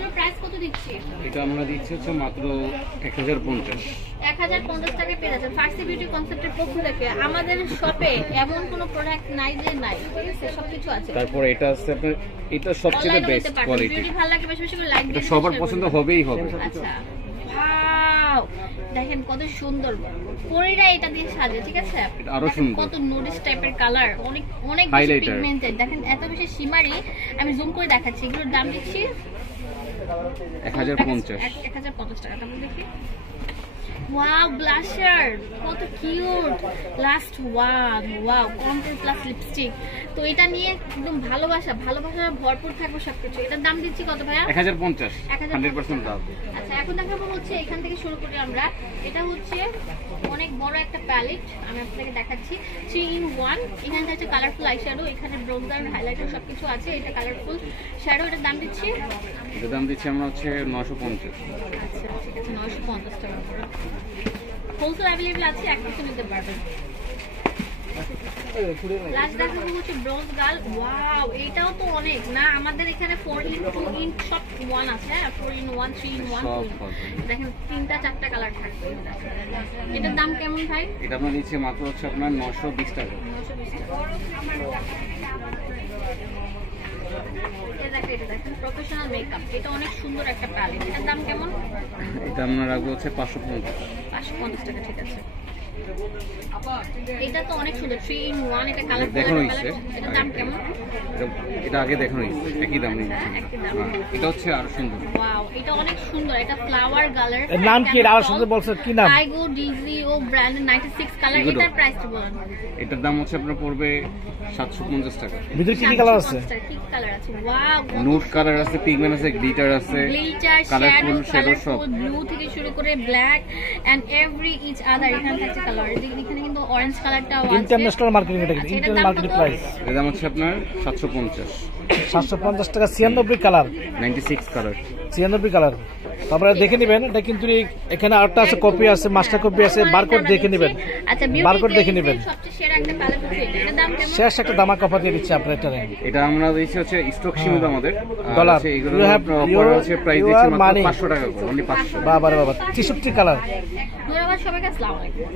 এগুলোর প্রাইস কত দিচ্ছি? এটা আমরা দিচ্ছি হচ্ছে মাত্র 1050 টাকায় পেয়ে যাচ্ছেন। ফার্সি বিউটি কনসেপ্টের পক্ষ থেকে আমাদের শপে এমন কোনো প্রোডাক্ট নাই যে নাই, ঠিক আছে, সবকিছু আছে। তারপর এটা আছে আপনার, এটা সবচেয়ে বেস্ট কোয়ালিটি। বিউটি ভালো লাগে বেশি বেশি করে লাইক এটা দিন, সবার পছন্দ হবেই হবে। আচ্ছা ওয়াও, দেখেন কত সুন্দর পরীরা এটা দিয়ে সাজে, ঠিক আছে। এটা আরো সুন্দর, কত নুডিস টাইপের কালার, অনেক অনেক পিগমেন্টেড, দেখেন এত বেশি শিমারি। আমি জুম করে দেখাচ্ছি। এগুলোর দাম দিচ্ছি 1050 টাকা। তারপর দেখি, ওয়াও ব্লাশার কত cute, last one, wow control plus lipstick. তো এটা নিয়ে একদম ভালোবাসা ভরপুর থাকবে সবকিছু। এটার দাম দিচ্ছি কত ভাইয়া? 1050, 100% দাম। আচ্ছা, এখন দেখাবো হচ্ছে এখান থেকে শুরু করি আমরা। এটা হচ্ছে অনেক বড় একটা প্যালেট, আমি আপনাকে দেখাচ্ছি 3 in 1। এখানে আছে কালারফুল আইশ্যাডো, এখানে ব্রোঞ্জার, হাইলাইটার সবকিছু আছে। এটা কালারফুল শ্যাডো। এটার দাম দিচ্ছি, এটার দাম দিচ্ছি আমরা হচ্ছে 950। আচ্ছা ঠিক আছে, 950 টাকা করে। হোলসেল অ্যাভেলেবল আছে, এক পিসে নিতে পারবেন। লাস্ট দেখাবো হচ্ছে ব্রোঞ্জ গার্ল। ওয়াও, এটাও তো অনেক না, আমাদের এখানে 4 in 2 in সব 1 আছে, 4 in 1 3 in 1 দেখেন, 3টা 4টা কালার থাকবে। এটার দাম কেমন ভাই? এটা আমরা দিচ্ছি মাত্র হচ্ছে আপনার 920 টাকা। 920 টাকা। এটা দেখেন প্রফেশনাল মেকআপ, এটা অনেক সুন্দর একটা প্যালেট। এটার দাম কেমন? এটা আমরা রাখবো হচ্ছে 550 টাকা, ঠিক আছে। এটা তো অনেক সুন্দর 3 in 1, এটা কালারফুল দেখানো একটা প্যালেট। এটার দাম কেমন? এটা আগে দেখানো হয়েছে, একই দাম নেই। এটা হচ্ছে আরো সুন্দর। ওয়াও, এটা অনেক সুন্দর, এটা ফ্লাওয়ার কালার। এর নাম কি? আরো সুন্দর বলছো কি নাম? টাইগো ডিজি ও ব্র্যান্ডের 96 কালার। এটার প্রাইসটা বলুন। এটার দাম হচ্ছে আপনার পড়বে 750 টাকা। ভিতরে কি কি কালার আছে? কি কালার আছে? ওয়াও, নুড কালার আছে, পিগমেন্ট আছে, গ্লিটার আছে, কালারফুল শ্যাডো সব, ব্লু থেকে শুরু করে black and every each other এখানে থাকছে কালার। এখানে কিন্তু অরেঞ্জ কালারটাও আছে। ইন্টারন্যাশনাল মার্কেটিং, এটা ইন্টারন্যাশনাল মার্কেটিং প্রাইস। এর দাম হচ্ছে আপনার 750 টাকা। 96 কালার, 96 কালার, 96 কালার। তারপরে দেখে নেবেন, এটা কিন্তু এখানে আরেকটা আছে, কপি আছে, মাস্টার কপি আছে, বারকোড দেখে নেবেন। আচ্ছা, বারকোড দেখে নেবেন। সবচেয়ে সেরা একটা প্যালেট হচ্ছে এটা। এটার দাম কেমন? শেষ একটা দামা কপা দিয়ে দিচ্ছে আপনার। এটা আমরা দিচ্ছি হচ্ছে স্টক সীমিত আমাদের ডলার। এগুলো হচ্ছে প্রাইস দিচ্ছি মাত্র 500 টাকা করে, অনলি 500। বাবা রে বাবা, 63 কালার। ধন্যবাদ সবাইকে, আসসালামু আলাইকুম।